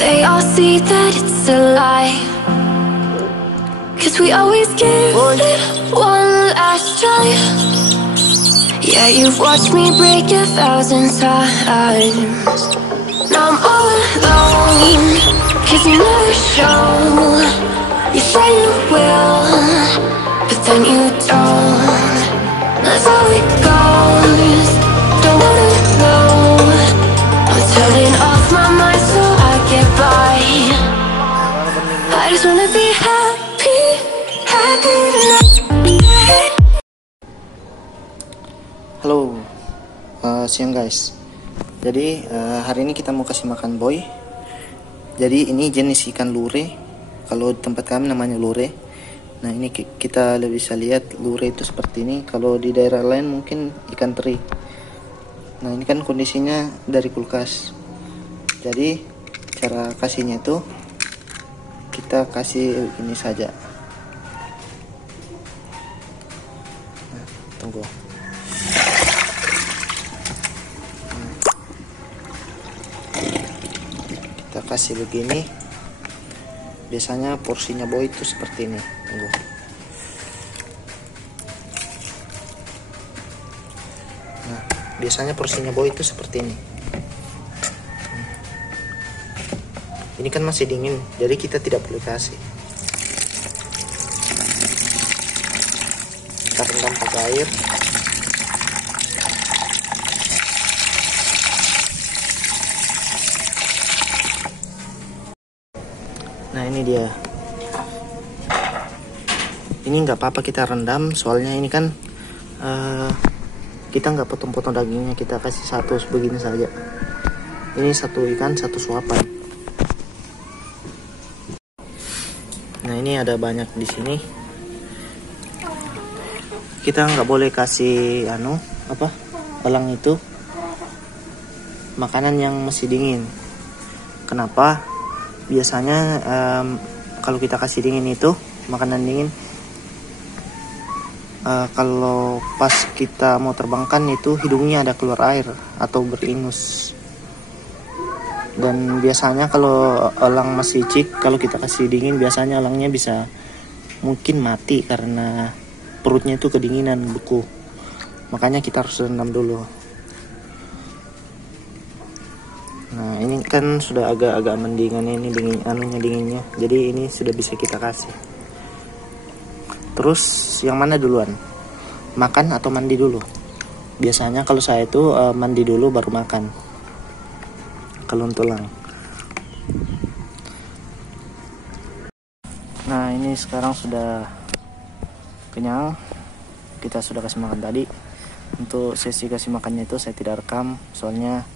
They all see that it's a lie, 'cause we always give it one last try. Yeah, you've watched me break 1,000 times. Now I'm all alone, 'cause you never show. You say you will, but then you don't. That's how it goes. Don't wanna know. I'm turning off my mind so I get by. I just wanna be happy, happy tonight. Halo, siang guys. Jadi hari ini kita mau kasih makan boy. Jadi ini jenis ikan lure. Kalau di tempat kami namanya lure. Nah ini kita bisa lihat lure itu seperti ini. Kalau di daerah lain mungkin ikan teri. Nah ini kan kondisinya dari kulkas. Jadi cara kasihnya itu kita kasih ini saja. Nah, tunggu. Kita kasih begini. Biasanya porsinya boy itu seperti ini. Tunggu. Nah, biasanya porsinya boy itu seperti ini. Ini kan masih dingin, jadi kita tidak perlu kasih. Kita rendam pakai air. Nah ini dia. Ini nggak apa-apa kita rendam, soalnya ini kan kita nggak potong-potong dagingnya, kita kasih satu begini saja. Ini satu ikan satu suapan. Nah ini ada banyak di sini. Kita nggak boleh kasih elang itu makanan yang masih dingin. Kenapa? Biasanya kalau kita kasih dingin itu makanan dingin, kalau pas kita mau terbangkan itu hidungnya ada keluar air atau beringus. Dan biasanya kalau elang masih cik, kalau kita kasih dingin biasanya elangnya bisa mungkin mati karena perutnya itu kedinginan, beku. Makanya kita harus rendam dulu. Nah ini kan sudah agak mendingan, ini dinginnya, jadi ini sudah bisa kita kasih. Terus yang mana duluan, makan atau mandi dulu? Biasanya kalau saya itu mandi dulu baru makan kalau untuk elang. Nah ini sekarang sudah kenyang, kita sudah kasih makan tadi. Untuk sesi kasih makannya itu saya tidak rekam, soalnya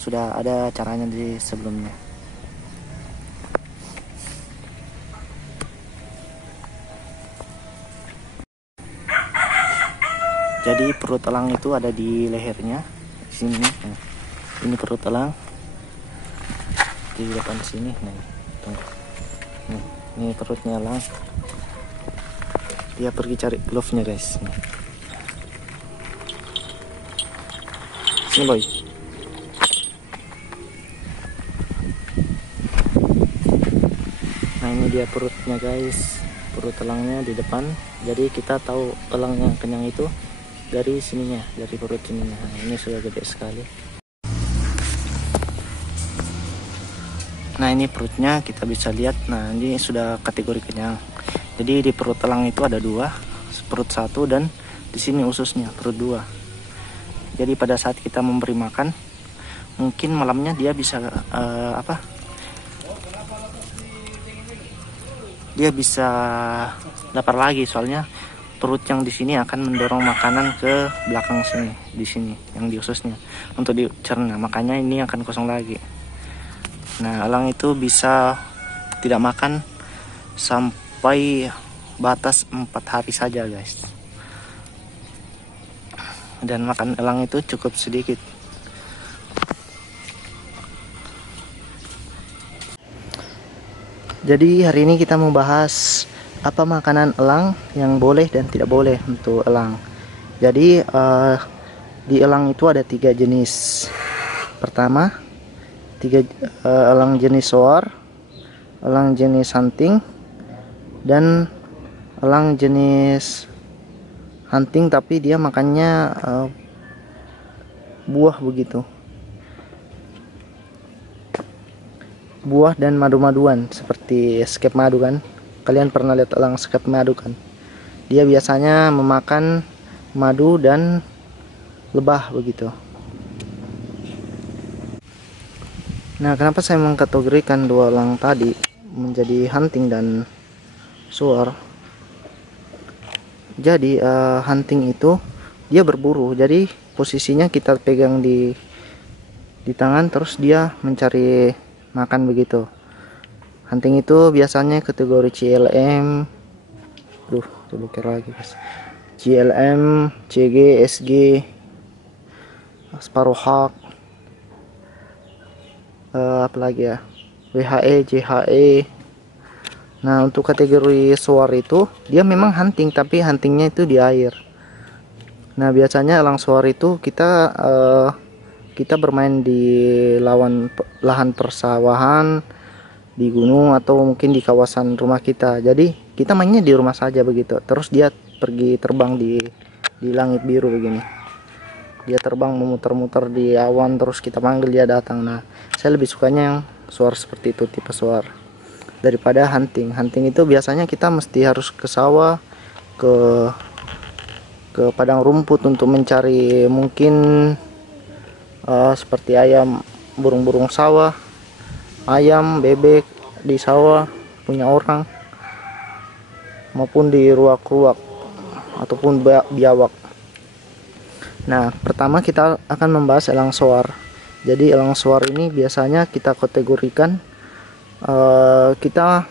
sudah ada caranya di sebelumnya. Jadi perut elang itu ada di lehernya, di sini. Nah, ini perut elang di depan sini. Nah, ini perutnya elang. Dia pergi cari glove-nya guys. Sini boy. Nah ini dia perutnya guys, perut elangnya di depan. Jadi kita tahu elang yang kenyang itu dari sininya, dari perut sininya. Nah, ini sudah gede sekali. Nah ini perutnya kita bisa lihat. Nah ini sudah kategori kenyang. Jadi di perut elang itu ada dua, perut satu dan di sini ususnya perut dua. Jadi pada saat kita memberi makan, mungkin malamnya dia bisa dia bisa lapar lagi, soalnya perut yang di sini akan mendorong makanan ke belakang sini, di sini yang di ususnya untuk dicerna. Makanya ini akan kosong lagi. Nah elang itu bisa tidak makan sampai batas 4 hari saja guys. Dan makan elang itu cukup sedikit. Jadi hari ini kita mau bahas apa makanan elang yang boleh dan tidak boleh untuk elang. Jadi di elang itu ada 3 jenis. Pertama elang jenis soar, elang jenis hunting, dan elang jenis hunting tapi dia makannya buah begitu, buah dan madu-maduan seperti skep madu kan. Kalian pernah lihat elang skep madu kan? Dia biasanya memakan madu dan lebah begitu. Nah, kenapa saya mengkategorikan dua elang tadi menjadi hunting dan suar? Jadi hunting itu dia berburu, jadi posisinya kita pegang di tangan, terus dia mencari makan begitu. Hunting itu biasanya kategori CLM, lagi guys, CLM, CG, SG, Sparrowhawk, apalagi ya, WHE, JHE. Nah, untuk kategori suar itu dia memang hunting tapi huntingnya itu di air. Nah, biasanya elang suar itu kita bermain di lahan persawahan, di gunung, atau mungkin di kawasan rumah kita. Jadi kita mainnya di rumah saja begitu. Terus dia pergi terbang di langit biru begini. Dia terbang memutar-mutar di awan, terus kita panggil dia datang. Nah, saya lebih sukanya yang suar seperti itu, tipe suar, daripada hunting. Hunting itu biasanya kita mesti harus ke sawah, ke padang rumput untuk mencari mungkin seperti ayam, burung-burung sawah, ayam, bebek di sawah punya orang, maupun di ruak-ruak ataupun biawak. Nah, pertama kita akan membahas elang soar. Jadi elang soar ini biasanya kita kategorikan, kita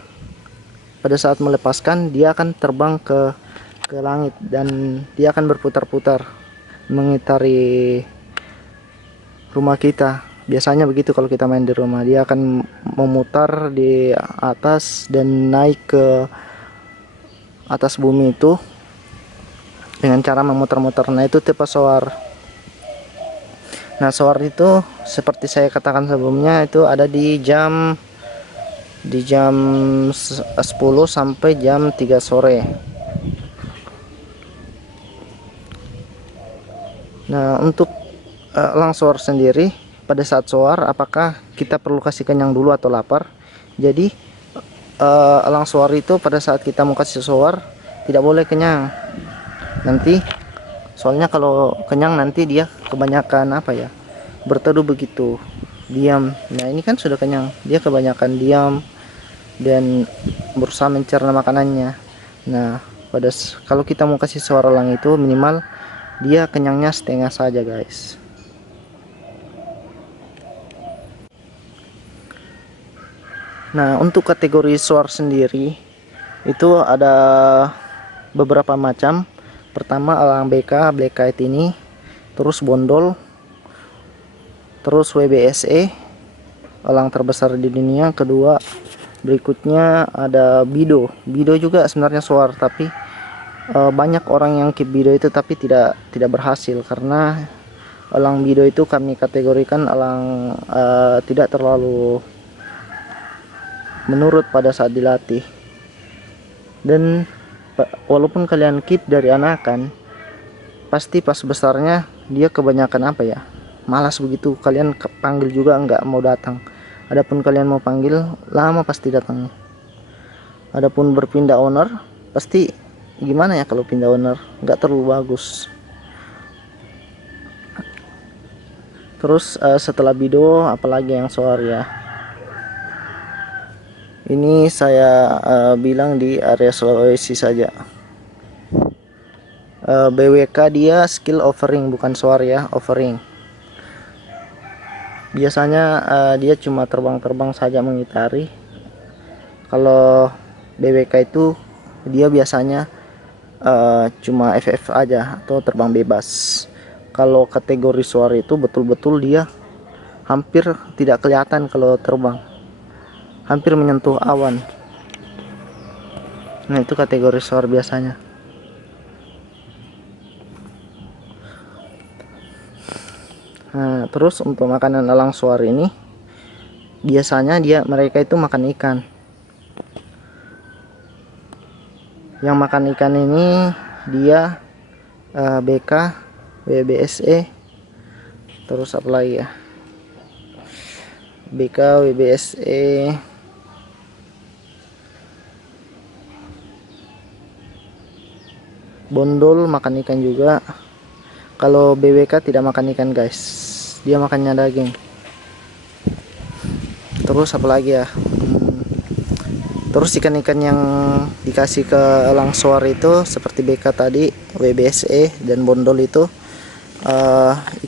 pada saat melepaskan dia akan terbang ke langit dan dia akan berputar-putar mengitari rumah kita. Biasanya begitu kalau kita main di rumah, dia akan memutar di atas dan naik ke atas bumi itu dengan cara memutar-mutar. Nah, itu tipe soar. Nah, soar itu seperti saya katakan sebelumnya, itu ada di jam 10 sampai jam 3 sore. Nah, untuk elang soar sendiri, pada saat soar apakah kita perlu kasih kenyang dulu atau lapar? Jadi elang soar itu pada saat kita mau kasih soar tidak boleh kenyang. Nanti soalnya kalau kenyang nanti dia kebanyakan berteduh begitu, diam. Nah, ini kan sudah kenyang, dia kebanyakan diam dan berusaha mencerna makanannya. Nah, kalau kita mau kasih soar elang itu minimal dia kenyangnya setengah saja guys. Nah, untuk kategori soar sendiri itu ada beberapa macam. Pertama elang BK, Black Kite ini, terus bondol, terus WBSE, elang terbesar di dunia. Kedua berikutnya ada Bido. Bido juga sebenarnya soar, tapi banyak orang yang keep Bido itu tapi tidak berhasil, karena elang Bido itu kami kategorikan elang tidak terlalu menurut pada saat dilatih. Dan walaupun kalian keep dari anakan, pasti pas besarnya dia kebanyakan malas begitu. Kalian panggil juga nggak mau datang. Adapun kalian mau panggil, lama pasti datang. Adapun berpindah owner, pasti gimana ya, kalau pindah owner nggak terlalu bagus. Terus setelah Bido apalagi yang soar ya, ini saya bilang di area Sulawesi saja. BWK dia skill offering, bukan soar ya, offering. Biasanya dia cuma terbang-terbang saja mengitari. Kalau BWK itu dia biasanya cuma FF aja atau terbang bebas. Kalau kategori soar itu betul-betul dia hampir tidak kelihatan kalau terbang, hampir menyentuh awan. Nah, itu kategori soar biasanya. Nah, terus untuk makanan elang soar ini biasanya mereka itu makan ikan. Yang makan ikan ini dia BK, WBSE, terus apa lagi ya, BK, WBSE, bondol makan ikan juga. Kalau BWK tidak makan ikan guys, dia makannya daging. Terus apa lagi ya, terus ikan-ikan yang dikasih ke elang soar itu seperti BK tadi, WBSE, dan bondol itu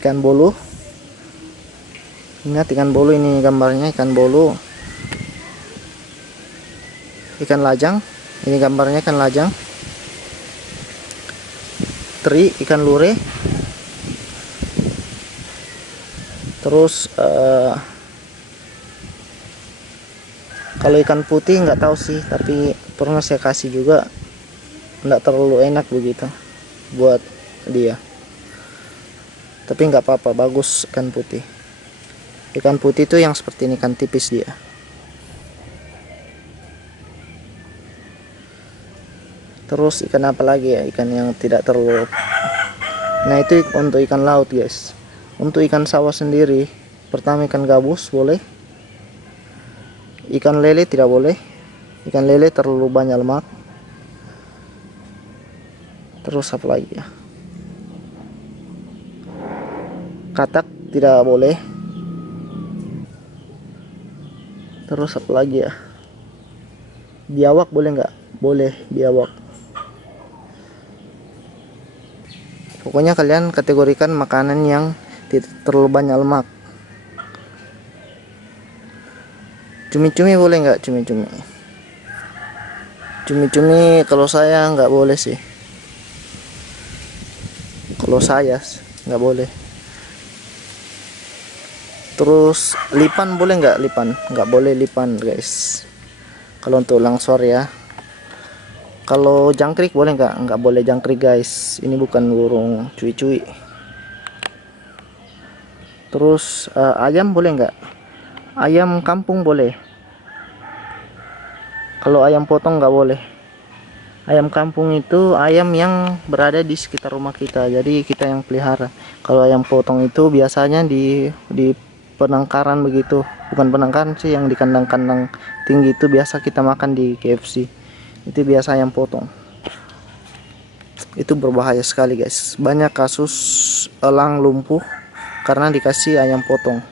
ikan bolu. Ingat ikan bolu, ini gambarnya ikan bolu. Ikan lajang, ini gambarnya ikan lajang. Teri, ikan lure. Terus kalau ikan putih nggak tahu sih, tapi pernah saya kasih juga, nggak terlalu enak begitu buat dia. Tapi nggak apa-apa, bagus ikan putih. Ikan putih itu yang seperti ini, ikan tipis dia. Terus ikan apa lagi ya, ikan yang tidak terlalu. Nah itu untuk ikan laut guys. Untuk ikan sawah sendiri, pertama ikan gabus boleh. Ikan lele tidak boleh. Ikan lele terlalu banyak lemak. Terus apa lagi ya, katak tidak boleh. Terus apa lagi ya, biawak boleh nggak? Boleh biawak. Pokoknya kalian kategorikan makanan yang tidak terlalu banyak lemak. Cumi-cumi boleh nggak? Cumi-cumi kalau saya nggak boleh sih. Kalau saya nggak boleh. Terus lipan boleh nggak? Lipan nggak boleh, lipan guys. Kalau untuk langsor ya. Kalau jangkrik boleh nggak? Nggak boleh jangkrik guys. Ini bukan burung cuy-cuy. Terus ayam boleh nggak? Ayam kampung boleh. Kalau ayam potong nggak boleh. Ayam kampung itu ayam yang berada di sekitar rumah kita, jadi kita yang pelihara. Kalau ayam potong itu biasanya di penangkaran begitu, bukan penangkaran sih, yang di kandang-kandang tinggi itu biasa kita makan di KFC. Itu biasa ayam potong. Itu berbahaya sekali guys. Banyak kasus elang lumpuh karena dikasih ayam potong.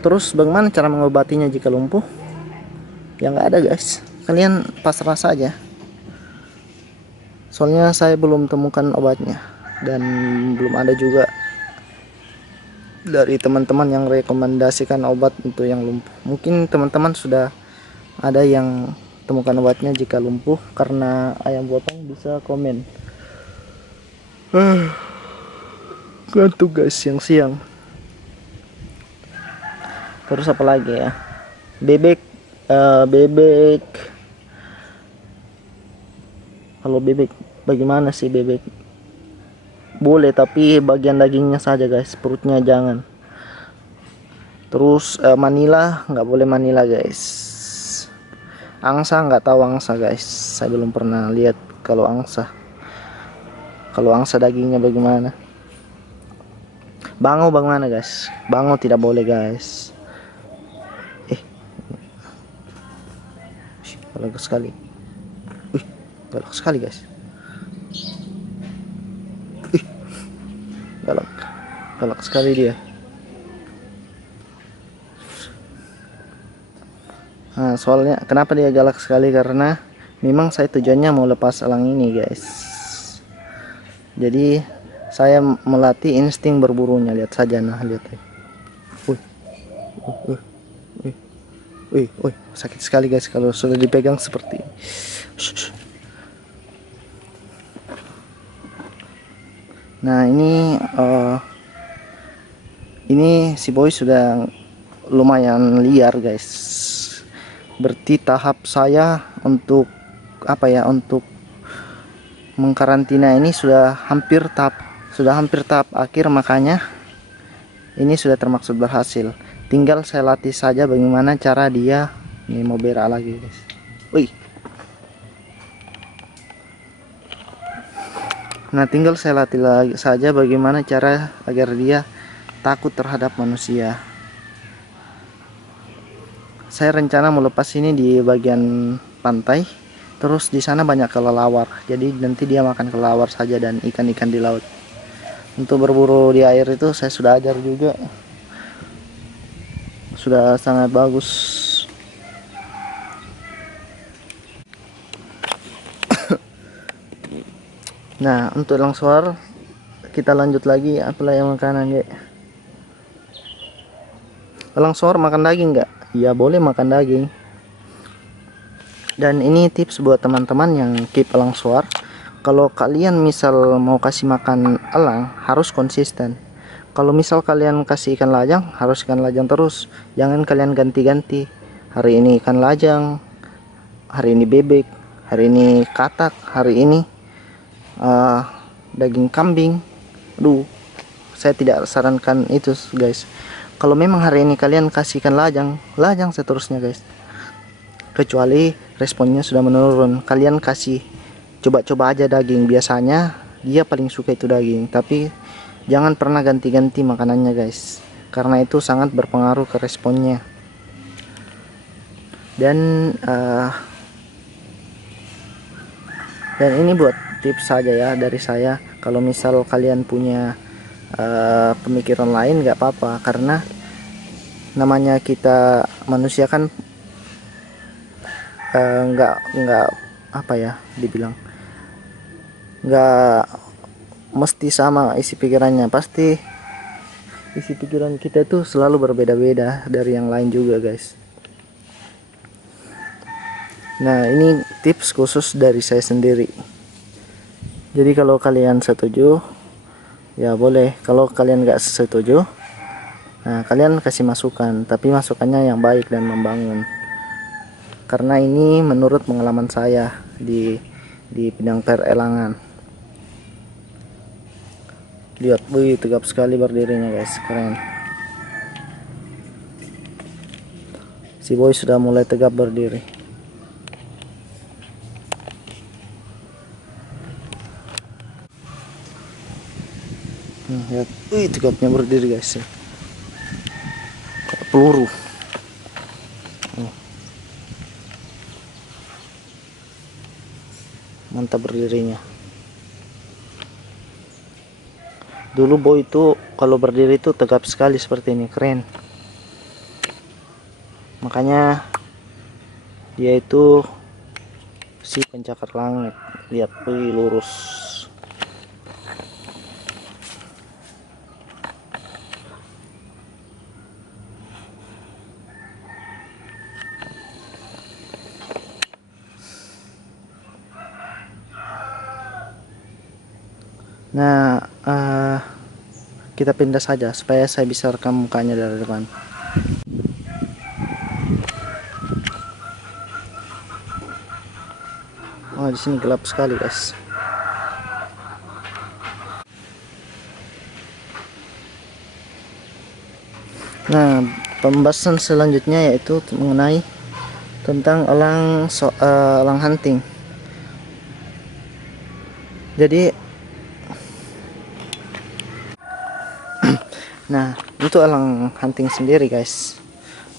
Terus bagaimana cara mengobatinya jika lumpuh? Ya nggak ada guys, kalian pasrah saja. Soalnya saya belum temukan obatnya, dan belum ada juga dari teman-teman yang rekomendasikan obat untuk yang lumpuh. Mungkin teman-teman sudah ada yang temukan obatnya jika lumpuh karena ayam potong, bisa komen. Ngantuk guys siang-siang. Terus apa lagi ya, bebek. Kalau bebek bagaimana sih? Bebek boleh tapi bagian dagingnya saja guys, perutnya jangan. Terus Manila nggak boleh, Manila guys. Angsa nggak tahu angsa guys, saya belum pernah lihat kalau angsa dagingnya bagaimana. Bangau bagaimana guys? Bangau tidak boleh guys. Galak sekali. Galak sekali guys. Galak sekali dia. Nah, soalnya kenapa dia galak sekali, karena memang saya tujuannya mau lepas elang ini guys. Jadi saya melatih insting berburunya. Lihat saja, nah lihat. Wih, sakit sekali guys kalau sudah dipegang seperti ini. Nah ini si boy sudah lumayan liar guys. Berarti tahap saya untuk untuk mengkarantina ini sudah hampir tahap akhir, makanya ini sudah termaksud berhasil. Tinggal saya latih saja bagaimana cara dia. Ini mau berak lagi guys. Wih. Nah, tinggal saya latih lagi saja bagaimana cara agar dia takut terhadap manusia. Saya rencana mau lepas ini di bagian pantai, terus di sana banyak kelelawar. Jadi nanti dia makan kelelawar saja dan ikan-ikan di laut. Untuk berburu di air itu saya sudah ajar juga. Sudah sangat bagus. Nah, untuk elang suar kita lanjut lagi. Apalah yang makanan ya? Elang suar makan daging nggak? Ya boleh makan daging. Dan ini tips buat teman-teman yang keep elang suar. Kalau kalian misal mau kasih makan elang, harus konsisten. Kalau misal kalian kasih ikan lajang, harus ikan lajang terus. Jangan kalian ganti-ganti. Hari ini ikan lajang, hari ini bebek, hari ini katak, hari ini daging kambing. Aduh, saya tidak sarankan itu guys. Kalau memang hari ini kalian kasihkan lajang seterusnya guys. Kecuali responnya sudah menurun, kalian kasih coba-coba aja daging. Biasanya dia paling suka itu daging, tapi jangan pernah ganti-ganti makanannya guys, karena itu sangat berpengaruh ke responnya. Dan ini buat tips saja ya dari saya. Kalau misal kalian punya pemikiran lain nggak apa-apa, karena namanya kita manusia kan nggak apa ya dibilang, nggak mesti sama isi pikirannya. Pasti isi pikiran kita itu selalu berbeda-beda dari yang lain juga guys. Nah, ini tips khusus dari saya sendiri. Jadi kalau kalian setuju ya boleh, kalau kalian nggak setuju, nah kalian kasih masukan, tapi masukannya yang baik dan membangun. Karena ini menurut pengalaman saya di bidang perelangan. Lihat, wih, tegap sekali berdirinya guys, keren. Si boy sudah mulai tegap berdiri. Lihat, wih, tegapnya berdiri guys ya. Kayak peluru. Mantap berdirinya. Dulu boy itu kalau berdiri itu tegap sekali seperti ini, keren. Makanya dia itu si pencakar langit. Lihat, wih, lurus. Nah, kita pindah saja supaya saya bisa rekam mukanya dari depan. Oh, di sini gelap sekali guys. Nah, pembahasan selanjutnya yaitu mengenai tentang elang hunting. Jadi nah, itu elang hunting sendiri guys.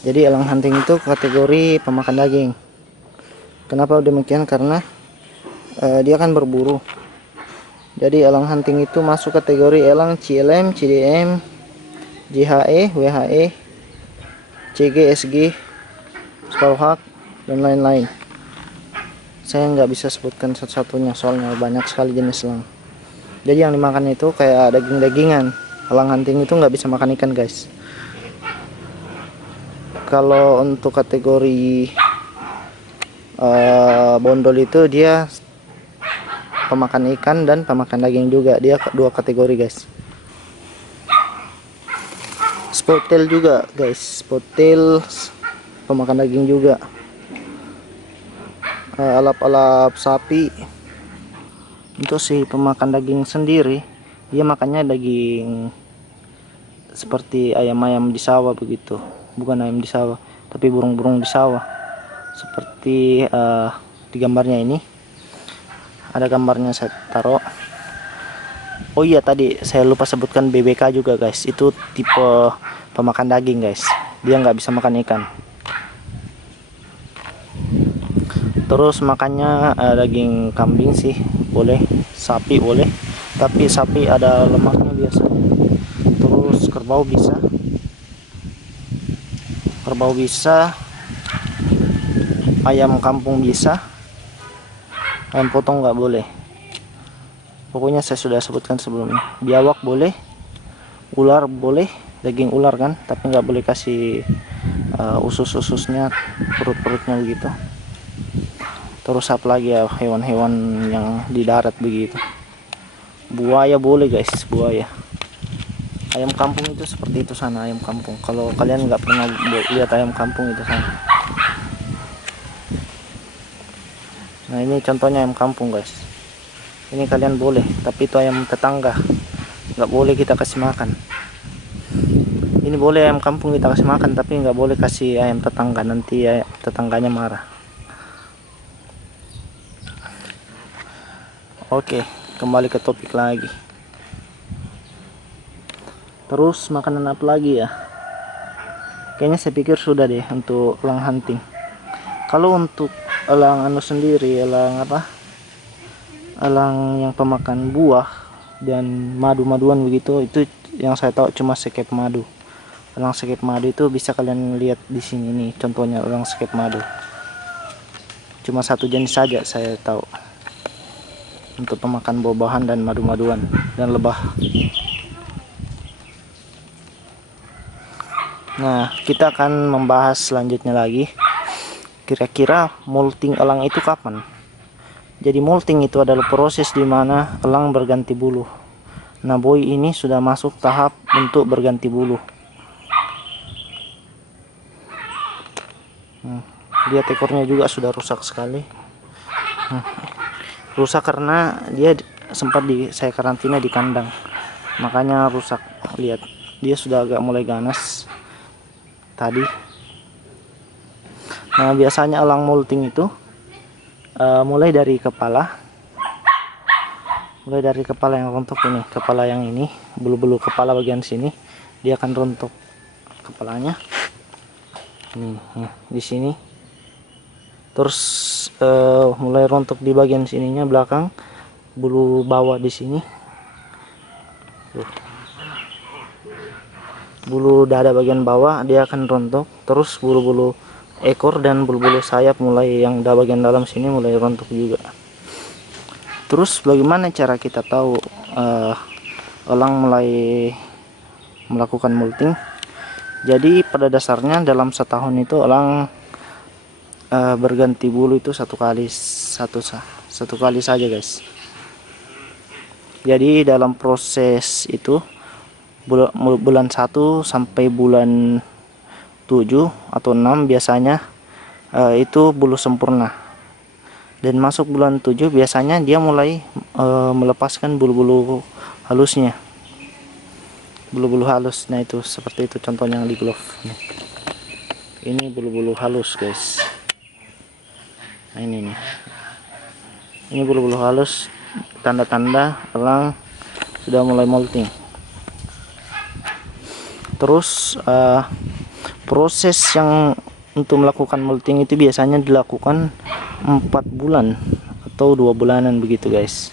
Jadi elang hunting itu kategori pemakan daging. Kenapa demikian? Karena dia kan berburu. Jadi elang hunting itu masuk kategori elang CLM, CDM, JHE, WHE, CG, SG, Sparrowhawk, dan lain-lain. Saya nggak bisa sebutkan satu-satunya soalnya banyak sekali jenis elang. Jadi yang dimakan itu kayak daging-dagingan. Elang hunting itu nggak bisa makan ikan guys. Kalau untuk kategori bondol itu dia pemakan ikan dan pemakan daging juga. Dia dua kategori guys. Spottail juga guys. Spottail pemakan daging juga. Alap-alap sapi. Untuk si pemakan daging sendiri, dia makannya daging seperti ayam-ayam di sawah begitu. Bukan ayam di sawah, tapi burung-burung di sawah. Seperti di gambarnya ini. Ada gambarnya, saya taruh. Oh iya, tadi saya lupa sebutkan BBK juga guys. Itu tipe pemakan daging guys. Dia nggak bisa makan ikan. Terus makannya daging kambing sih boleh, sapi boleh, tapi sapi ada lemaknya biasanya. Terus kerbau bisa, ayam kampung bisa, ayam potong nggak boleh. Pokoknya saya sudah sebutkan sebelumnya. Biawak boleh, ular boleh, daging ular kan, tapi nggak boleh kasih usus-ususnya, perut-perutnya begitu. Terus apa lagi ya, hewan-hewan yang di darat begitu. Buaya boleh guys, buaya. Ayam kampung itu seperti itu sana, ayam kampung. Kalau kalian nggak pernah lihat ayam kampung itu sana. Nah ini contohnya ayam kampung guys. Ini kalian boleh, tapi itu ayam tetangga, nggak boleh kita kasih makan. Ini boleh ayam kampung kita kasih makan, tapi nggak boleh kasih ayam tetangga, nanti tetangganya marah. Oke, kembali ke topik lagi. Terus makanan apa lagi ya? Kayaknya saya pikir sudah deh untuk elang hunting. Kalau untuk elang sendiri, elang yang pemakan buah dan madu-maduan begitu, itu yang saya tahu cuma sekep madu. Elang sekep madu itu bisa kalian lihat di sini nih, contohnya elang sekep madu. Cuma satu jenis saja saya tahu untuk pemakan buah-buahan dan madu-maduan dan lebah. Nah, kita akan membahas selanjutnya lagi. Kira-kira molting elang itu kapan? Jadi molting itu adalah proses di mana elang berganti bulu. Nah, boy ini sudah masuk tahap untuk berganti bulu. Lihat ekornya juga sudah rusak sekali. Rusak karena dia sempat saya karantina di kandang, makanya rusak. Lihat, dia sudah agak mulai ganas tadi. Nah, biasanya elang molting itu mulai dari kepala yang rontok ini, kepala yang ini, bulu-bulu kepala bagian sini, dia akan rontok kepalanya nih di sini. Terus mulai rontok di bagian sininya belakang, bulu bawah di sini. Tuh. Bulu dada bagian bawah dia akan rontok, terus bulu-bulu ekor dan bulu-bulu sayap mulai yang bagian dalam sini mulai rontok juga. Terus bagaimana cara kita tahu elang mulai melakukan molting? Jadi pada dasarnya dalam setahun itu elang berganti bulu itu satu kali saja guys. Jadi dalam proses itu bulan 1 sampai bulan 7 atau 6 biasanya itu bulu sempurna, dan masuk bulan 7 biasanya dia mulai melepaskan bulu-bulu halusnya, bulu-bulu halus. Nah itu seperti itu contohnya yang di glove nih. Ini bulu-bulu halus guys. Nah ini nih, ini bulu-bulu halus, tanda-tanda elang sudah mulai molting. Terus proses yang untuk melakukan molting itu biasanya dilakukan 4 bulan atau 2 bulanan begitu guys.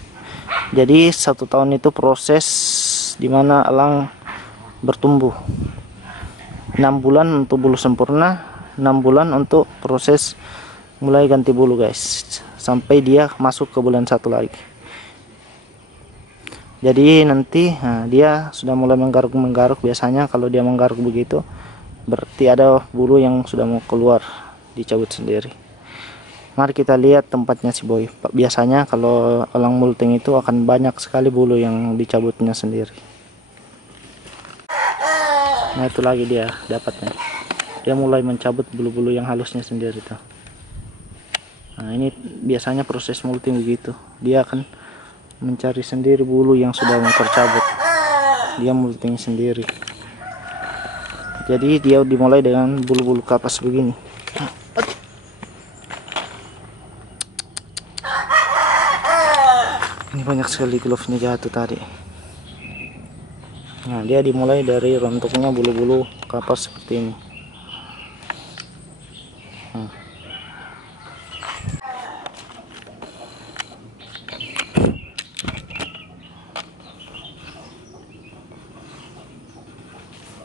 Jadi 1 tahun itu proses dimana elang bertumbuh. 6 bulan untuk bulu sempurna, 6 bulan untuk proses mulai ganti bulu guys, sampai dia masuk ke bulan 1 lagi. Jadi nanti dia sudah mulai menggaruk. Biasanya kalau dia menggaruk begitu berarti ada bulu yang sudah mau keluar, dicabut sendiri. Mari kita lihat tempatnya si boy. Biasanya kalau elang molting itu akan banyak sekali bulu yang dicabutnya sendiri. Nah itu lagi dia dapatnya, dia mulai mencabut bulu-bulu yang halusnya sendiri tuh. Nah ini biasanya proses molting begitu, dia akan mencari sendiri bulu yang sudah mau tercabut, dia molting sendiri. Jadi dia dimulai dengan bulu-bulu kapas begini. Ini banyak sekali glove-nya jatuh tadi. Nah, dia dimulai dari rontoknya bulu-bulu kapas seperti ini.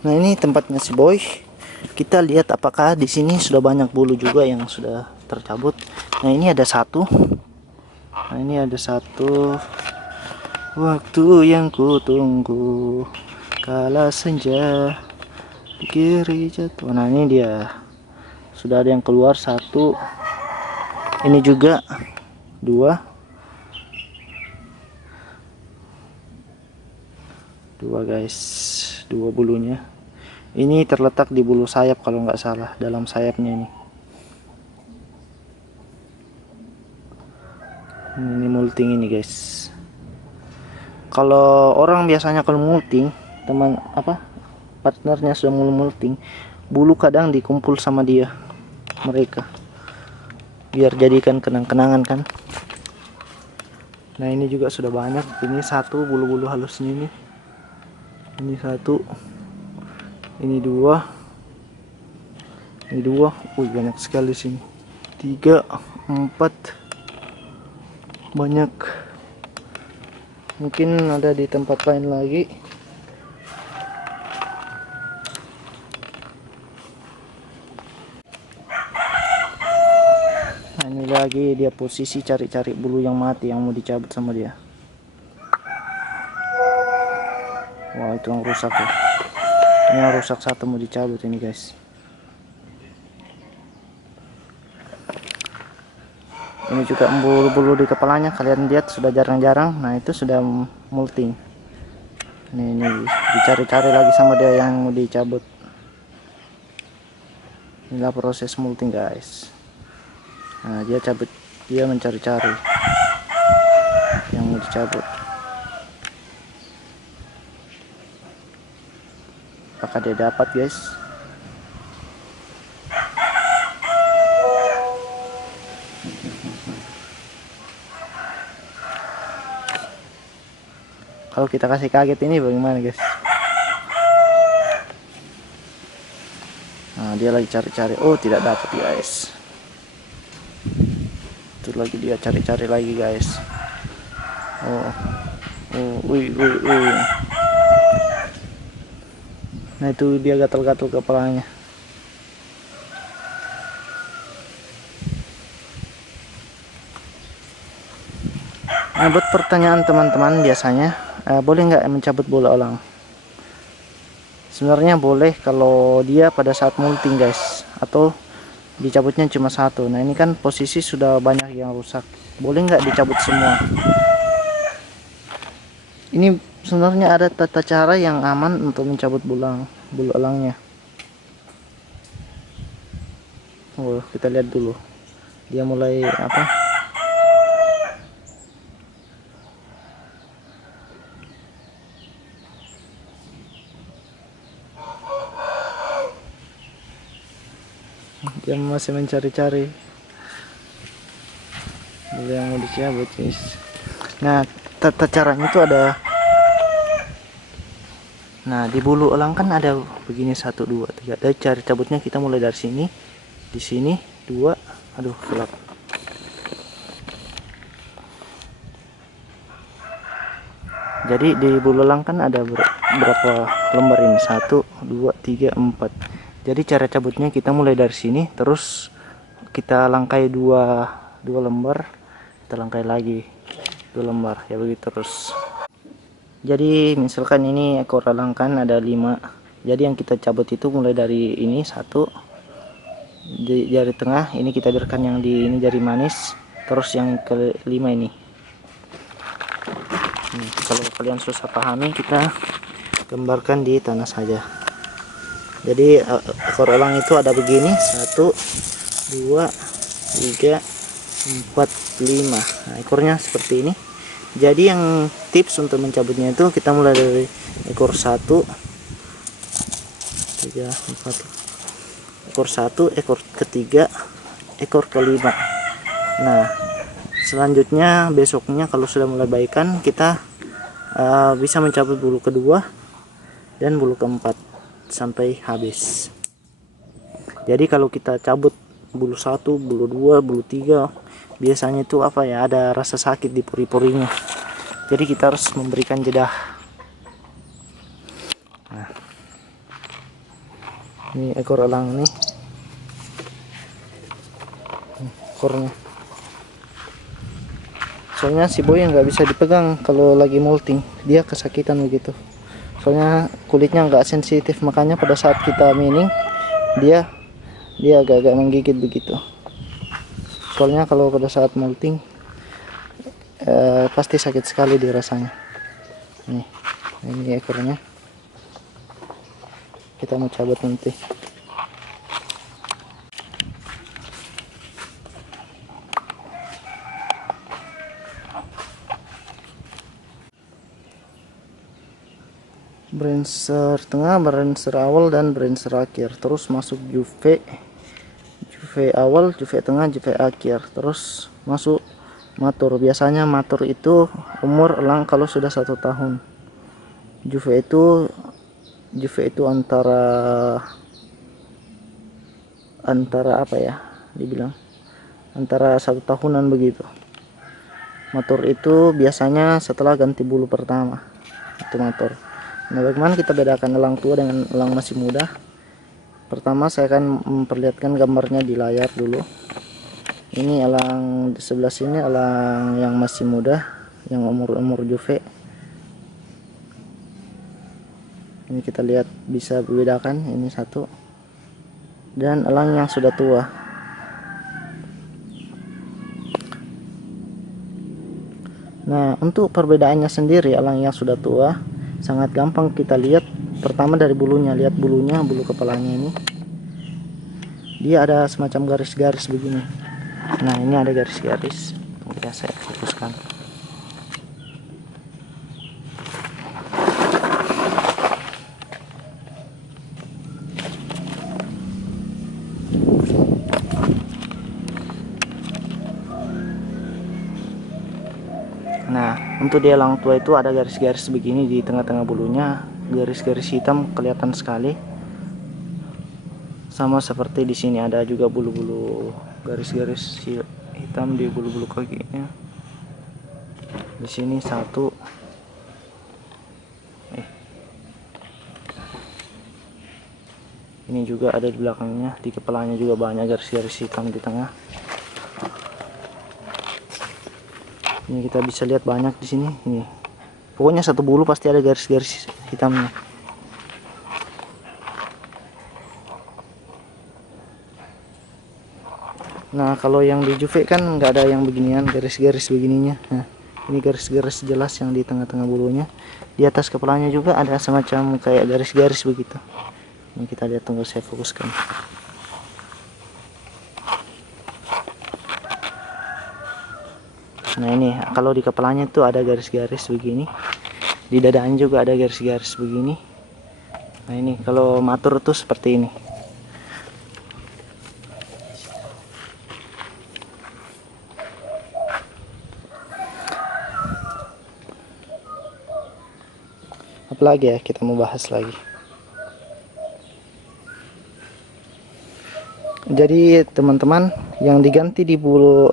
Nah, ini tempatnya si Boy. Kita lihat apakah di sini sudah banyak bulu juga yang sudah tercabut. Nah, ini ada satu. Nah, ini ada satu. Waktu yang ku tunggu kala senja di kiri jatuh. Nah, ini dia. Sudah ada yang keluar satu. Ini juga dua guys, dua bulunya. Ini terletak di bulu sayap kalau nggak salah, dalam sayapnya ini. Ini molting ini guys. Kalau orang biasanya kalau molting, teman partnernya sudah molting, bulu kadang dikumpul sama dia mereka, biar jadikan kenang-kenangan kan. Nah, ini juga sudah banyak. Ini satu bulu-bulu halusnya ini. Ini satu. Ini dua. Ini dua. Wih, banyak sekali sini. 3, 4. Banyak. Mungkin ada di tempat lain lagi. Nah, ini lagi dia posisi cari-cari bulu yang mati yang mau dicabut sama dia. Wah, itu yang rusak ya. Ini yang rusak satu mau dicabut ini guys. Ini juga bulu-bulu di kepalanya, kalian lihat sudah jarang-jarang. Nah, itu sudah molting. Ini dicari-cari lagi sama dia yang mau dicabut. Inilah proses molting guys. Nah, dia mencari-cari yang mau dicabut. Apakah dia dapat guys? Kalau kita kasih kaget ini bagaimana guys? Nah, dia lagi cari-cari. Oh, tidak dapat guys. Itu lagi dia cari-cari lagi guys. Wih. Nah, itu dia gatal-gatal kepalanya. Nah, buat pertanyaan teman-teman biasanya, boleh nggak mencabut bola elang? Sebenarnya boleh kalau dia pada saat molting guys, atau dicabutnya cuma satu. Nah, ini kan posisi sudah banyak yang rusak. Boleh nggak dicabut semua? Ini sebenarnya ada tata cara yang aman untuk mencabut bulu elangnya. Oh, kita lihat dulu. Dia mulai apa? Dia masih mencari-cari bulu yang mau dicabut guys. Nah, tata caranya itu ada. Nah, di bulu elang kan ada begini 1, 2, 3. Dari cari cabutnya kita mulai dari sini, di sini 2. Aduh, gelap. Jadi di bulu elang kan ada berapa lembar ini? 1, 2, 3, 4. Jadi cara cabutnya kita mulai dari sini, terus kita langkai 2 lembar, kita langkai lagi 2 lembar, ya begitu terus. Jadi misalkan ini ekor elang kan ada 5. Jadi yang kita cabut itu mulai dari ini 1, di jari tengah ini kita biarkan yang di ini jari manis, terus yang kelima ini. Kalau kalian susah pahami, kita gambarkan di tanah saja. Jadi ekor elang itu ada begini 1, 2, 3, 4, 5. Nah, ekornya seperti ini. Jadi yang tips untuk mencabutnya itu kita mulai dari ekor 1, 2, 3, 4, ekor 1, ekor ketiga, ekor kelima. Nah, selanjutnya besoknya kalau sudah mulai baikan, kita bisa mencabut bulu kedua dan bulu keempat sampai habis. Jadi kalau kita cabut bulu 1, bulu 2, bulu 3, biasanya itu apa ya, ada rasa sakit di pori-porinya. Jadi kita harus memberikan jeda. Nah, ini ekor elang nih, ekornya. Soalnya si boy nggak bisa dipegang kalau lagi molting, dia kesakitan begitu. Soalnya kulitnya nggak sensitif, makanya pada saat kita mining dia agak-agak menggigit begitu. Soalnya kalau pada saat molting pasti sakit sekali dirasanya. Nih, ini ekornya. Kita mau cabut nanti. Brancher tengah, brancher awal, dan brancher akhir. Terus masuk juve awal, juve tengah, juve akhir. Terus masuk matur. Biasanya matur itu umur elang kalau sudah 1 tahun. Juve itu antara apa ya dibilang, antara 1 tahunan begitu. Matur itu biasanya setelah ganti bulu pertama, itu matur. Nah, bagaimana kita bedakan elang tua dengan elang masih muda? Pertama saya akan memperlihatkan gambarnya di layar dulu. Ini elang di sebelah sini, elang yang masih muda, yang umur juve. Ini kita lihat, bisa bedakan ini satu, dan elang yang sudah tua. Nah, untuk perbedaannya sendiri, elang yang sudah tua sangat gampang kita lihat. Pertama dari bulunya, lihat bulunya, bulu kepalanya ini, dia ada semacam garis-garis begini. Nah, ini ada garis-garis. Tunggu, saya fokuskan. Nah, untuk dia elang tua itu ada garis-garis begini di tengah-tengah bulunya, garis-garis hitam kelihatan sekali. Sama seperti di sini ada juga bulu-bulu garis-garis hitam di bulu-bulu kakinya. Di sini satu. Ini juga ada di belakangnya, di kepalanya juga banyak garis-garis hitam di tengah. Ini kita bisa lihat banyak di sini. Ini pokoknya satu bulu pasti ada garis-garis hitamnya. Nah, kalau yang di juve kan nggak ada yang beginian, garis-garis begininya. Nah, ini garis-garis jelas yang di tengah-tengah bulunya. Di atas kepalanya juga ada semacam kayak garis-garis begitu. Ini kita lihat, tunggu saya fokuskan. Nah, ini kalau di kepalanya tuh ada garis-garis begini, di dadanya juga ada garis-garis begini. Nah, ini kalau matur tuh seperti ini. Apalagi ya kita mau bahas lagi. Jadi teman-teman, yang diganti di bulu,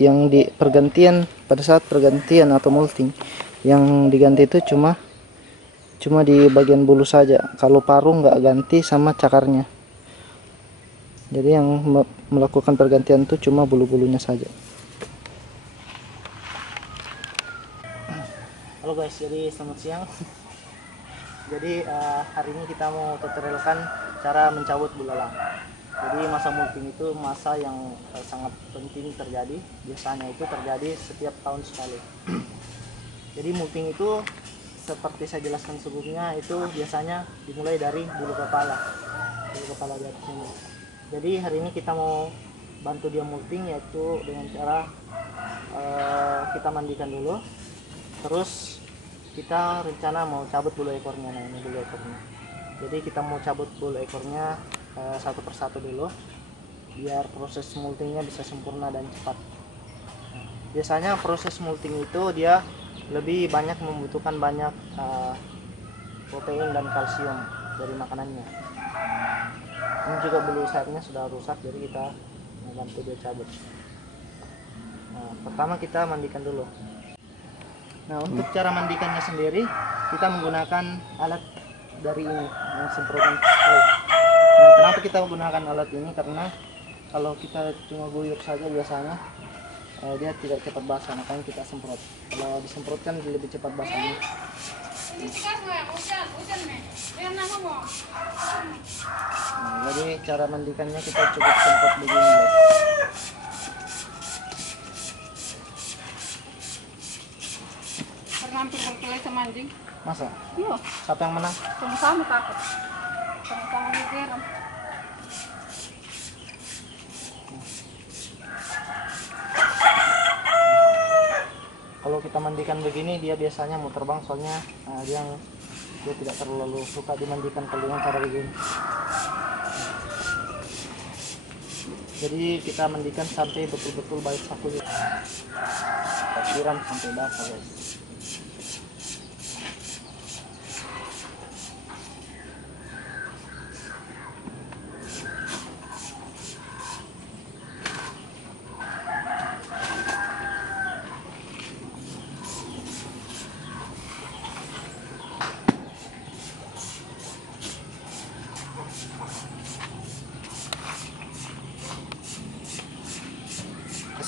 yang di pergantian, pada saat pergantian atau molting, yang diganti itu cuma di bagian bulu saja. Kalau paruh nggak ganti sama cakarnya. Jadi yang melakukan pergantian itu cuma bulu-bulunya saja. Halo guys, jadi selamat siang. Jadi hari ini kita mau tutorialkan cara mencabut bulu elang. Jadi masa molting itu masa yang sangat penting terjadi. Biasanya itu terjadi setiap tahun sekali. Jadi molting itu seperti saya jelaskan sebelumnya, itu biasanya dimulai dari bulu kepala di atas ini. Jadi hari ini kita mau bantu dia molting, yaitu dengan cara kita mandikan dulu. Terus kita rencana mau cabut bulu ekornya. Nah, ini bulu ekornya. Jadi kita mau cabut bulu ekornya satu persatu dulu, biar proses multingnya bisa sempurna dan cepat. Biasanya proses multing itu dia lebih banyak membutuhkan banyak protein dan kalsium dari makanannya. Ini juga bulu sayapnya sudah rusak, jadi kita membantu dia cabut. Nah, pertama kita mandikan dulu. Nah, untuk cara mandikannya sendiri kita menggunakan alat dari ini yang semprotan spray. Nah, kenapa kita menggunakan alat ini? Karena kalau kita cuma guyur saja biasanya dia tidak cepat basah, makanya kita semprot. Kalau disemprotkan lebih cepat basahnya. Nah, jadi cara mandikannya kita cukup semprot begini, guys. Pernah hampir berkelahi sama anjing? Masa? Iya. Siapa yang menang? Sama-sama takut. Sama-sama digeram. Kalau kita mandikan begini dia biasanya mau terbang, soalnya dia tidak terlalu suka dimandikan kalau dengan cara begini. Jadi kita mandikan sampai betul-betul baik sapu, kita siram sampai basah, guys.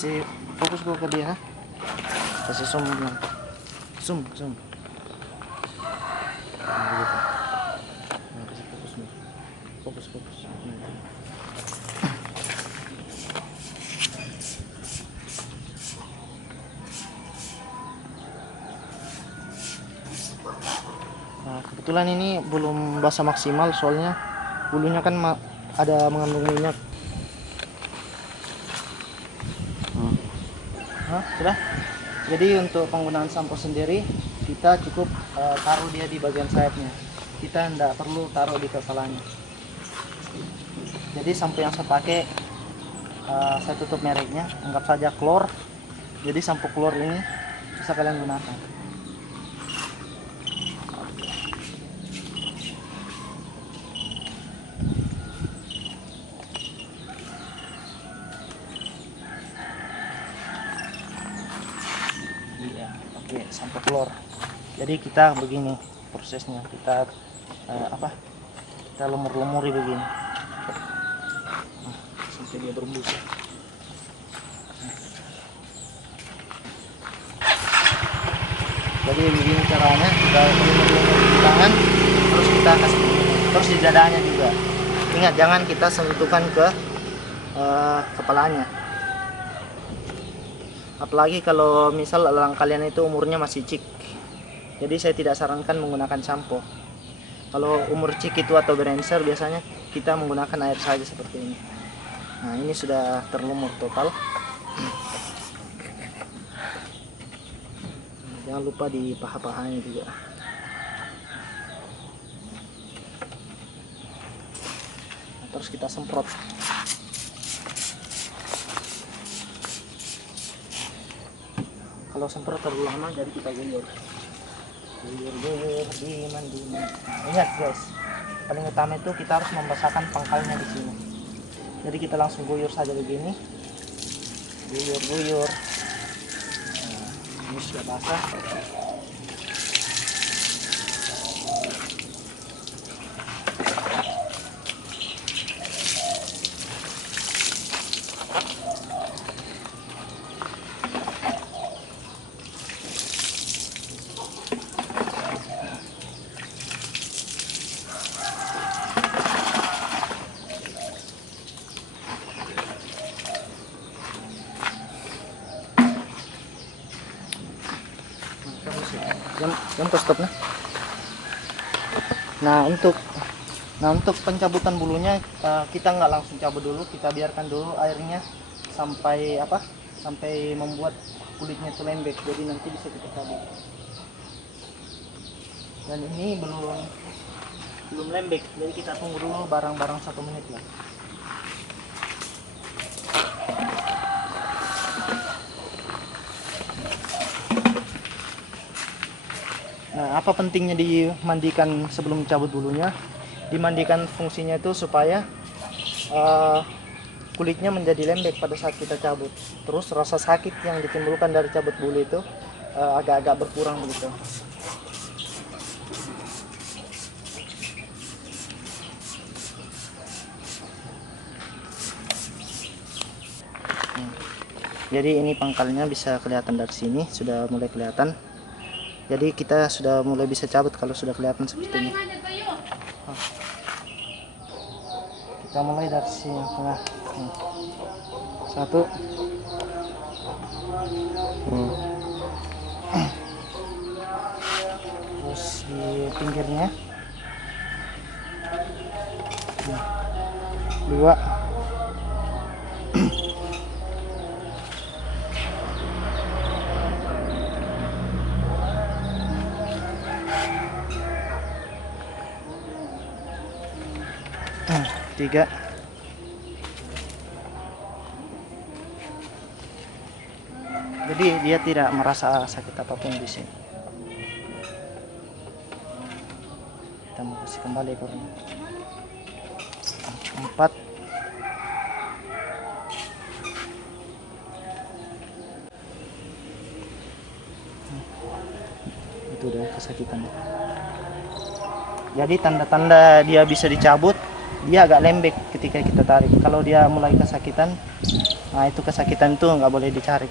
Kasih fokus gua ke dia, kasih zoom, zoom. Nah, gitu. Nah, kasih fokus nih, fokus. Nah, kebetulan ini belum basah maksimal, soalnya bulunya kan ada mengandung minyak. Sudah. Jadi untuk penggunaan sampo sendiri kita cukup taruh dia di bagian sayapnya. Kita tidak perlu taruh di kepalanya. Jadi sampo yang saya pakai saya tutup mereknya, anggap saja Klor. Jadi sampo Klor ini bisa kalian gunakan. Oke, sampo Klor. Jadi kita begini prosesnya, kita kita lumuri begini sampai dia berbusa. Jadi begini caranya, kita lumuri di tangan, terus kita kasih begini, terus di dadanya juga. Ingat, jangan kita sentuhkan ke kepalanya. Apalagi kalau misal elang kalian itu umurnya masih cik, jadi saya tidak sarankan menggunakan sampo. Kalau umur cik itu atau berenser, biasanya kita menggunakan air saja seperti ini. Nah, ini sudah terlumur total. Jangan lupa di paha-pahanya juga. Nah, terus kita semprot. Kalau semprot terlalu lama, jadi kita guyur di mandi. Ingat guys, paling utama itu kita harus membasahkan pangkalnya di sini. Jadi kita langsung guyur saja begini, guyur. Nah, ini sudah basah. Jam stop. Nah, untuk pencabutan bulunya kita nggak langsung cabut dulu, kita biarkan dulu airnya sampai membuat kulitnya itu lembek, jadi nanti bisa kita cabut. Dan ini belum belum lembek, jadi kita tunggu dulu barang-barang 1 menit lah. Nah, apa pentingnya dimandikan sebelum cabut bulunya? Dimandikan fungsinya itu supaya kulitnya menjadi lembek pada saat kita cabut. Terus rasa sakit yang ditimbulkan dari cabut bulu itu agak-agak berkurang begitu. Jadi ini pangkalnya bisa kelihatan dari sini, sudah mulai kelihatan. Jadi kita sudah mulai bisa cabut kalau sudah kelihatan seperti ini. Kita mulai dari sini tengah. 1. Terus di pinggirnya. 2. 3. Jadi dia tidak merasa sakit apapun di sini. Kita mau kasih kembali ekornya. 4. Itu udah kesakitan. Jadi tanda-tanda dia bisa dicabut, dia agak lembek ketika kita tarik. Kalau dia mulai kesakitan, nah itu kesakitan itu nggak boleh dicari.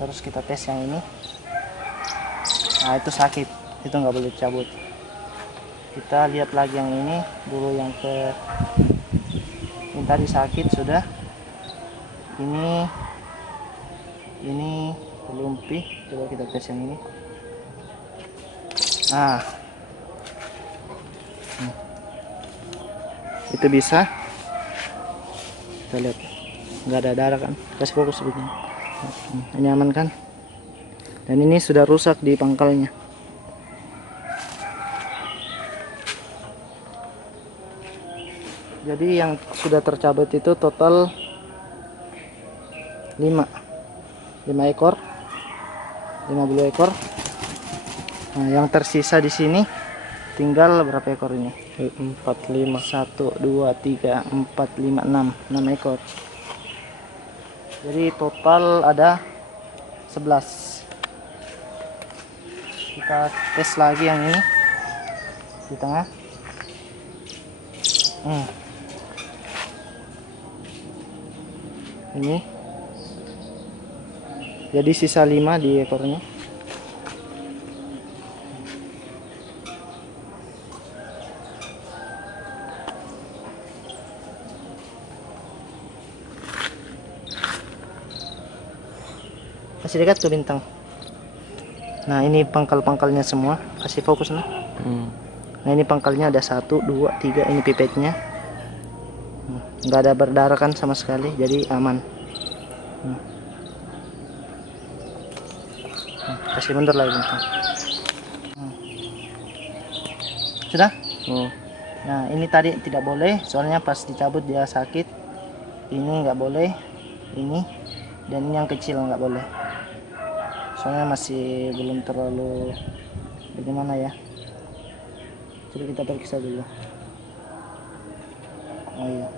Terus kita tes yang ini, nah itu sakit, itu nggak boleh dicabut. Kita lihat lagi yang ini, bulu yang tadi sakit sudah. Ini belum pi. Coba kita tes yang ini. Nah, itu bisa. Kita lihat, nggak ada darah kan? Kasih fokus begini. Ini aman kan? Dan ini sudah rusak di pangkalnya. Jadi yang sudah tercabut itu total 5 ekor, 5 bulu ekor. Nah, yang tersisa di sini tinggal berapa ekor ini? 4, 5. 1, 2, 3, 4, 5, 6 ekor. Jadi total ada 11. Kita tes lagi yang ini di tengah. Ini jadi sisa 5 di ekornya. Kasih dekat ke bintang. Nah ini pangkal-pangkalnya semua, kasih fokus nah. Nah ini pangkalnya ada 1, 2, 3, ini pipetnya. Nggak ada berdarah kan sama sekali, jadi aman. Kasih bentar lagi bintang. Sudah? Nah ini tadi tidak boleh, soalnya pas dicabut dia sakit. Ini nggak boleh, ini dan ini yang kecil nggak boleh. Soalnya masih belum terlalu bagaimana ya. Coba kita periksa dulu. Oh iya.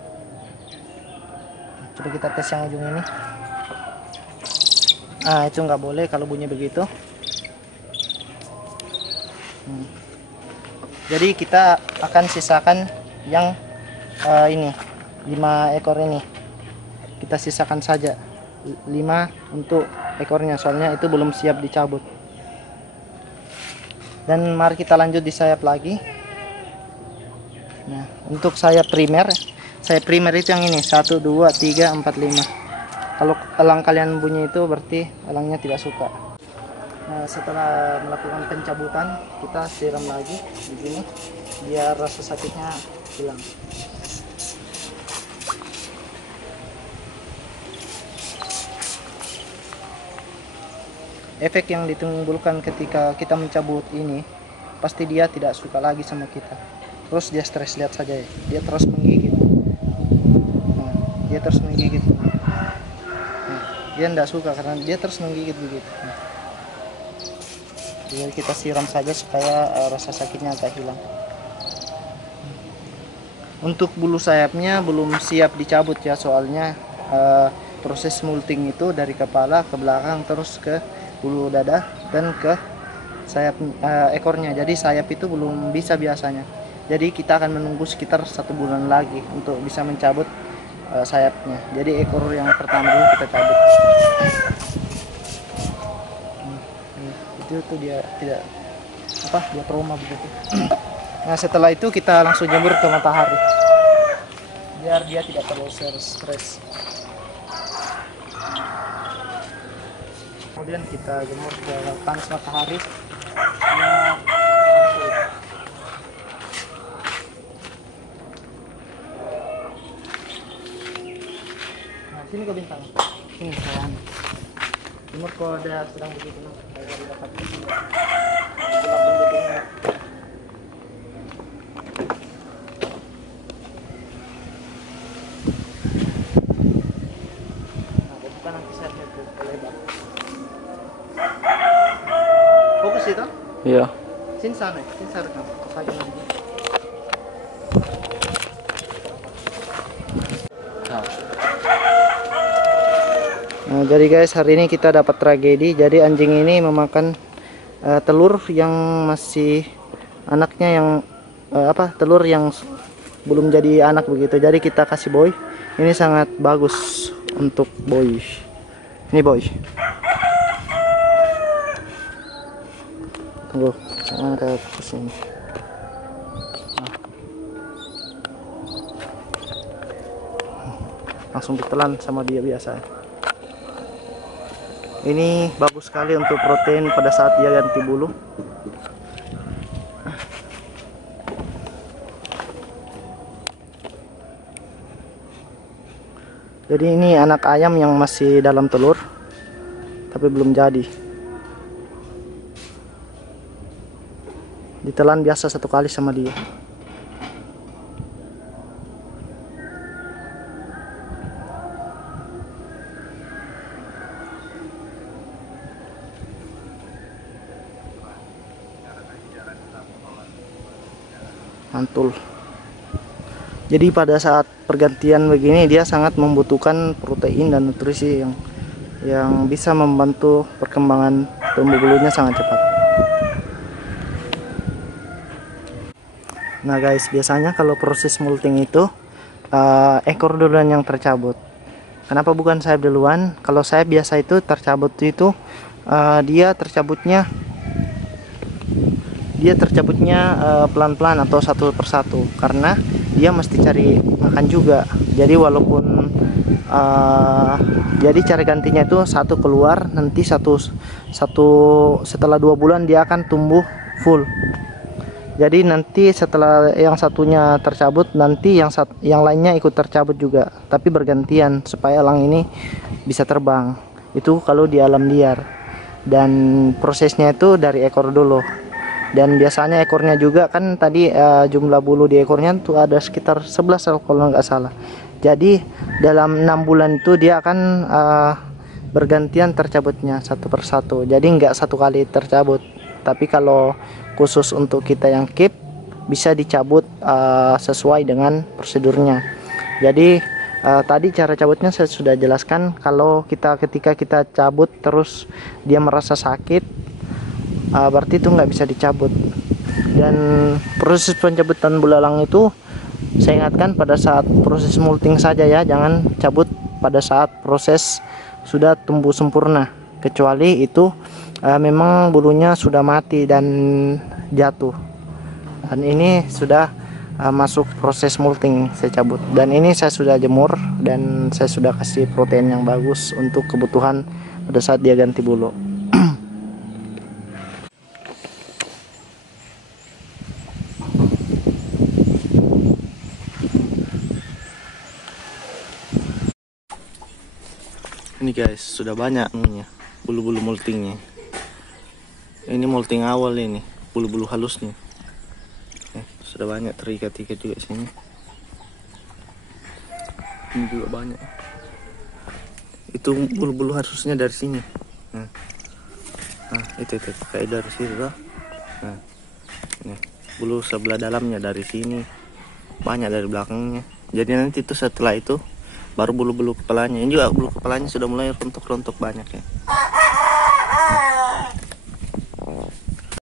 Coba kita tes yang ujung ini. Ah itu nggak boleh kalau bunyi begitu. Jadi kita akan sisakan yang ini 5 ekor ini. Kita sisakan saja 5 untuk ekornya, soalnya itu belum siap dicabut. Dan mari kita lanjut di sayap lagi. Nah untuk sayap primer itu yang ini 1, 2, 3, 4, 5. Kalau elang kalian bunyi itu berarti elangnya tidak suka. Nah, setelah melakukan pencabutan kita siram lagi di sini biar rasa sakitnya hilang. Efek yang ditimbulkan ketika kita mencabut ini pasti dia tidak suka lagi sama kita. Terus dia stres, lihat saja ya, dia terus menggigit. Nah, dia terus menggigit. Nah, dia tidak suka karena dia terus menggigit begitu. Nah, jadi kita siram saja supaya rasa sakitnya agak hilang. Untuk bulu sayapnya belum siap dicabut ya, soalnya proses molting itu dari kepala ke belakang terus ke bulu dada dan ke sayap ekornya. Jadi sayap itu belum bisa biasanya. Jadi kita akan menunggu sekitar 1 bulan lagi untuk bisa mencabut sayapnya. Jadi ekor yang pertama dulu kita cabut. Itu tuh dia tidak dia trauma begitu. Nah setelah itu kita langsung jemur ke matahari biar dia tidak terlalu stres. Kemudian kita jemur ke panas matahari. Nah sini ke bintang. Sini sayang. Jemur kalau ada sedang begitu agar dapat fokus itu? Iya. Sini sana rekam. Saya nanti. Nah, jadi guys, hari ini kita dapat tragedi. Jadi anjing ini memakan telur yang masih anaknya yang telur yang belum jadi anak begitu. Jadi kita kasih Boy. Ini sangat bagus untuk Boy. Ini Boy. Tunggu, jangan ke sini. Langsung ditelan sama dia biasa. Ini bagus sekali untuk protein pada saat dia ganti bulu. Jadi ini anak ayam yang masih dalam telur, tapi belum jadi. Ditelan biasa 1 kali sama dia. Mantul. Jadi pada saat pergantian begini dia sangat membutuhkan protein dan nutrisi yang bisa membantu perkembangan tumbuh bulunya sangat cepat. Nah guys, biasanya kalau proses molting itu ekor duluan yang tercabut. Kenapa bukan sayap duluan? Kalau sayap biasa itu tercabut itu dia tercabutnya pelan-pelan atau satu persatu, karena dia mesti cari makan juga. Jadi walaupun jadi cara gantinya itu satu keluar, nanti satu setelah 2 bulan dia akan tumbuh full. Jadi nanti setelah yang satunya tercabut, nanti yang lainnya ikut tercabut juga, tapi bergantian supaya elang ini bisa terbang. Itu kalau di alam liar. Dan prosesnya itu dari ekor dulu. Dan biasanya ekornya juga kan tadi jumlah bulu di ekornya tuh ada sekitar 11 kalau nggak salah. Jadi dalam 6 bulan itu dia akan bergantian tercabutnya satu persatu. Jadi nggak 1 kali tercabut. Tapi kalau khusus untuk kita yang keep bisa dicabut sesuai dengan prosedurnya. Jadi tadi cara cabutnya saya sudah jelaskan. Kalau ketika kita cabut terus dia merasa sakit, berarti itu nggak bisa dicabut. Dan proses pencabutan bulalang itu saya ingatkan pada saat proses molting saja ya, jangan cabut pada saat proses sudah tumbuh sempurna, kecuali itu memang bulunya sudah mati dan jatuh. Dan ini sudah masuk proses molting, saya cabut. Dan ini saya sudah jemur dan saya sudah kasih protein yang bagus untuk kebutuhan pada saat dia ganti bulu. Ini guys, sudah banyak bulu-bulu moltingnya. Ini molting awal ini. bulu-bulu halusnya. Sudah banyak terikat-ikat juga sini. Ini juga banyak. Itu bulu-bulu halusnya dari sini. Nah, itu kayak dari sini loh. Nah, ini bulu sebelah dalamnya dari sini, banyak dari belakangnya. Jadi nanti itu setelah itu baru bulu-bulu kepalanya. Ini juga bulu kepalanya sudah mulai rontok-rontok banyak ya.